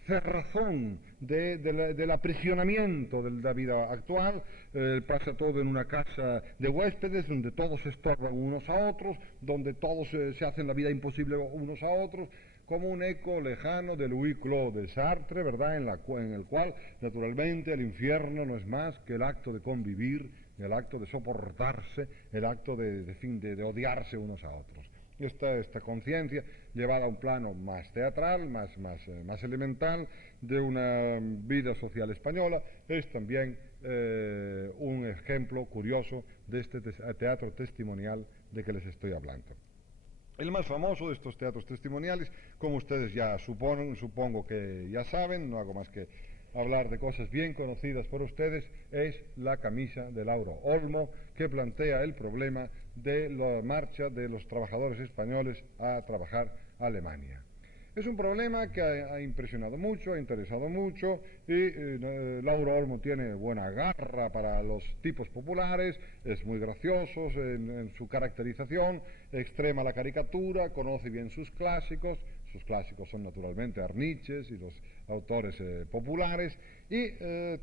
cerrazón, del aprisionamiento de la vida actual. Pasa todo en una casa de huéspedes donde todos se estorban unos a otros, donde todos se hacen la vida imposible unos a otros, como un eco lejano de Louis Claude de Sartre, ¿verdad?, en el cual, naturalmente, el infierno no es más que el acto de convivir, el acto de soportarse, el acto de odiarse unos a otros. Esta conciencia, llevada a un plano más teatral, más elemental, de una vida social española, es también un ejemplo curioso de este teatro testimonial de que les estoy hablando. El más famoso de estos teatros testimoniales, como ustedes ya supongo que ya saben, no hago más que hablar de cosas bien conocidas por ustedes, es La camisa de Lauro Olmo, que plantea el problema de la marcha de los trabajadores españoles a trabajar a Alemania. Es un problema que ha impresionado mucho, ha interesado mucho, y Lauro Olmo tiene buena garra para los tipos populares, es muy gracioso en su caracterización, extrema la caricatura, conoce bien sus clásicos son naturalmente Arniches y los autores populares, y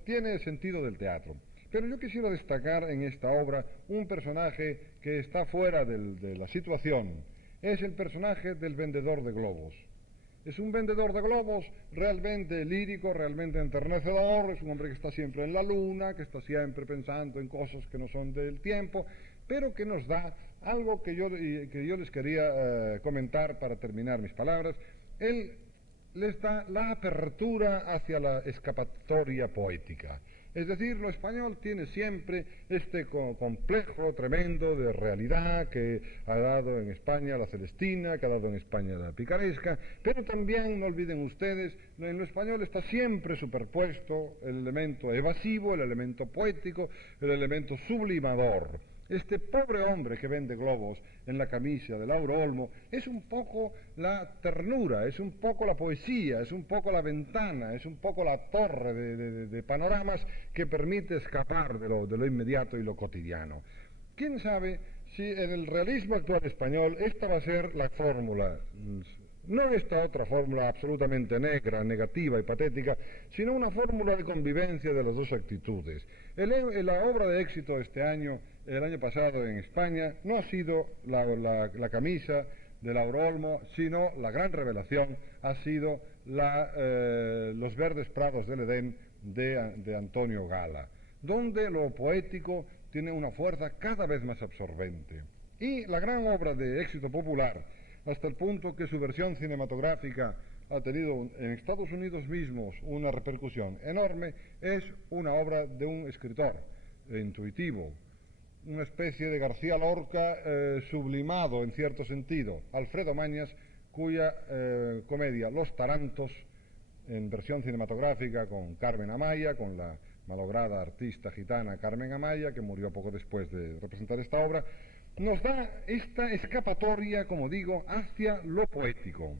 tiene sentido del teatro. Pero yo quisiera destacar en esta obra un personaje que está fuera de la situación. Es el personaje del vendedor de globos. Es un vendedor de globos realmente lírico, realmente enternecedor, es un hombre que está siempre en la luna, que está siempre pensando en cosas que no son del tiempo, pero que nos da algo que yo les quería comentar para terminar mis palabras. Él les da la apertura hacia la escapatoria poética. Es decir, lo español tiene siempre este complejo tremendo de realidad que ha dado en España la celestina, que ha dado en España la picaresca, pero también, no olviden ustedes, en lo español está siempre superpuesto el elemento evasivo, el elemento poético, el elemento sublimador. Este pobre hombre que vende globos en la camisa de Lauro Olmo es un poco la ternura, es un poco la poesía, es un poco la ventana, es un poco la torre de panoramas que permite escapar de lo inmediato y lo cotidiano. ¿Quién sabe si en el realismo actual español esta va a ser la fórmula? No esta otra fórmula absolutamente negra, negativa y patética, sino una fórmula de convivencia de las dos actitudes. La obra de éxito este año, el año pasado en España, no ha sido la camisa de Lauro Olmo, sino la gran revelación ha sido Los verdes prados del Edén de Antonio Gala, donde lo poético tiene una fuerza cada vez más absorbente. Y la gran obra de éxito popular, hasta el punto que su versión cinematográfica ha tenido en Estados Unidos mismos una repercusión enorme, es una obra de un escritor intuitivo, una especie de García Lorca sublimado en cierto sentido, Alfredo Mañas, cuya comedia Los Tarantos, en versión cinematográfica con Carmen Amaya, con la malograda artista gitana Carmen Amaya, que murió poco después de representar esta obra, nos da esta escapatoria, como digo, hacia lo poético.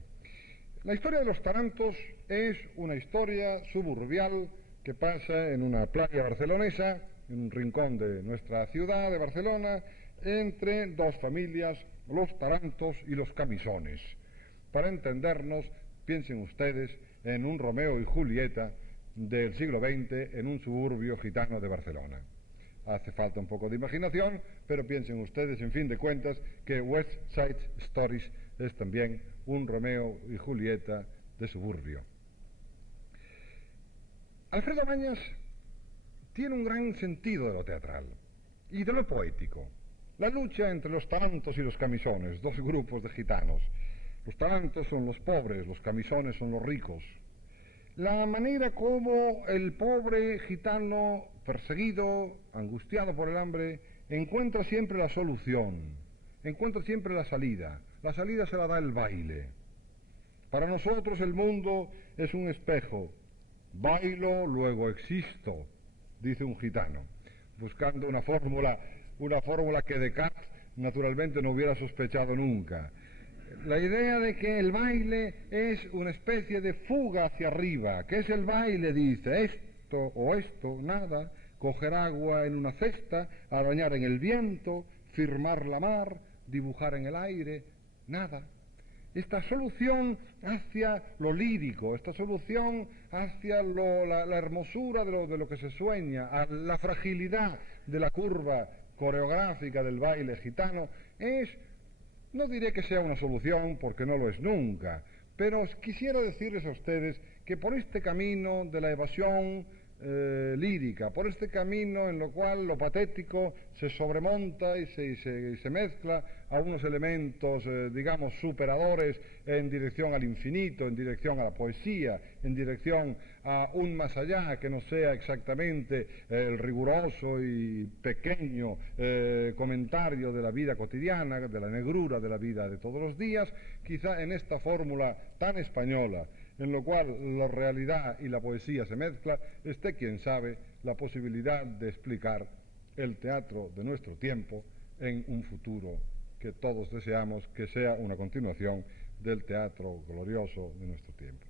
La historia de Los Tarantos es una historia suburbial que pasa en una playa barcelonesa, en un rincón de nuestra ciudad de Barcelona, entre dos familias, los Tarantos y los Camisones. Para entendernos, piensen ustedes en un Romeo y Julieta del siglo XX en un suburbio gitano de Barcelona. Hace falta un poco de imaginación, pero piensen ustedes, en fin de cuentas, que West Side Stories es también un Romeo y Julieta de suburbio. Alfredo Mañas tiene un gran sentido de lo teatral y de lo poético. La lucha entre los tarantos y los camisones, dos grupos de gitanos. Los tarantos son los pobres, los camisones son los ricos. La manera como el pobre gitano perseguido, angustiado por el hambre, encuentra siempre la solución, encuentra siempre la salida. La salida se la da el baile. Para nosotros el mundo es un espejo. Bailo, luego existo, dice un gitano, buscando una fórmula que Descartes naturalmente no hubiera sospechado nunca. La idea de que el baile es una especie de fuga hacia arriba. ¿Qué es el baile? Dice, esto, nada, coger agua en una cesta, arañar en el viento, firmar la mar, dibujar en el aire, nada. Esta solución hacia lo lírico, esta solución hacia la hermosura de lo que se sueña, a la fragilidad de la curva coreográfica del baile gitano, no diré que sea una solución, porque no lo es nunca, pero quisiera decirles a ustedes que por este camino de la evasión lírica, por este camino en lo cual lo patético se sobremonta y se mezcla a unos elementos, digamos, superadores en dirección al infinito, en dirección a la poesía, en dirección a un más allá que no sea exactamente el riguroso y pequeño comentario de la vida cotidiana, de la negrura de la vida de todos los días. Quizá en esta fórmula tan española, en lo cual la realidad y la poesía se mezclan, esté, quién sabe, la posibilidad de explicar el teatro de nuestro tiempo en un futuro que todos deseamos que sea una continuación del teatro glorioso de nuestro tiempo.